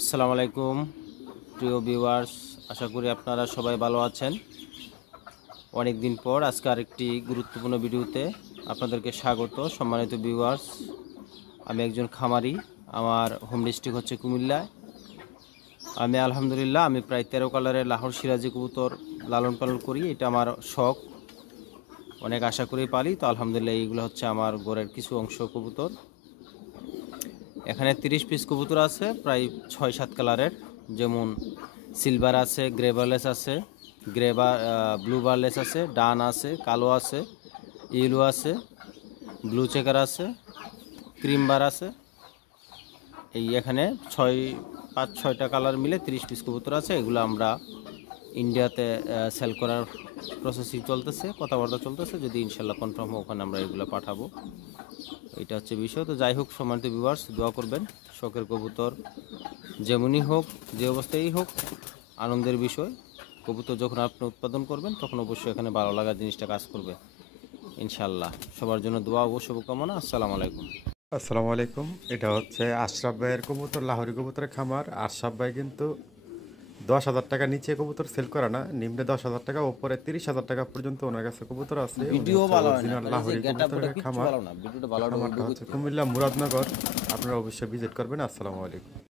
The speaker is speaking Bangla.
আসসালামু আলাইকুম প্রিয় ভিউয়ার্স, আশা করি আপনারা সবাই ভালো আছেন। অনেক দিন পর আজকে আরেকটি গুরুত্বপূর্ণ ভিডিওতে আপনাদেরকে স্বাগত। সম্মানিত ভিউয়ার্স, আমি একজন খামারি। আমার হোম ডিস্ট্রিক্ট হচ্ছে কুমিল্লায়। আমি আলহামদুলিল্লাহ প্রায় 13 কালারের লাহোর সিরাজি কবুতর লালন পালন করি। এটা আমার শখ, অনেক আশা করেই পালি। তো আলহামদুলিল্লাহ এইগুলো হচ্ছে আমার ঘরের কিছু অংশ কবুতর। এখানে 30 পিস কবুতর আছে, প্রায় 6-7 কালারের, যেমন সিলভার আছে, গ্রে বারলেস আছে, ব্লু বারলেস আছে, ডান আছে, কালো আছে, ইয়েলো আছে, ব্লু চেকার আছে, ক্রিম বার আছে। এই এখানে 5-6টা কালার মিলে 30 পিস কবুতর আছে। এগুলো আমরা ইন্ডিয়াতে সেল করার প্রসেসিং চলতেছে, কথাবার্তা চলতেছে। যদি ইনশাল্লাহ কনফার্ম হোক, ওখানে আমরা এগুলো পাঠাবো। এটা হচ্ছে বিষয়। তো যাই হোক, সম্মানিত ভিউয়ার্স, দোয়া করবেন। শখের কবুতর যেমনই হোক, যে অবস্থায় হোক, আনন্দের বিষয়। কবুতর যখন আপনি উৎপাদন করবেন, তখন অবশ্যই এখানে ভালো লাগার জিনিসটা কাজ করবে ইনশাল্লাহ। সবার জন্য দোয়া ও শুভকামনা। আসসালামু আলাইকুম। আসসালামু আলাইকুম। এটা হচ্ছে আশরাফ ভাইয়ের কবুতর, লাহোরি কবুতরের খামার। আশরাফ ভাই কিন্তু 10,000 টাকা নিচে কবুতর সেল করে না, নিম্নে 10,000 টাকা, ওপরে 30,000 টাকা পর্যন্ত ওনার কাছে কবুতর আছে। উনি ভিডিও হচ্ছে ভালো হয় না, অরিজিনাল আপনার এই যে লাহোরি গেট আপটা কবুতরের কিচ্ছু খামার। ভালো না, ভিডিওটা ভালো খামারটা হচ্ছে কুমিল্লা মুরাদনগর। আপনারা অবশ্যই ভিজিট করবেন। আসসালামু আলাইকুম।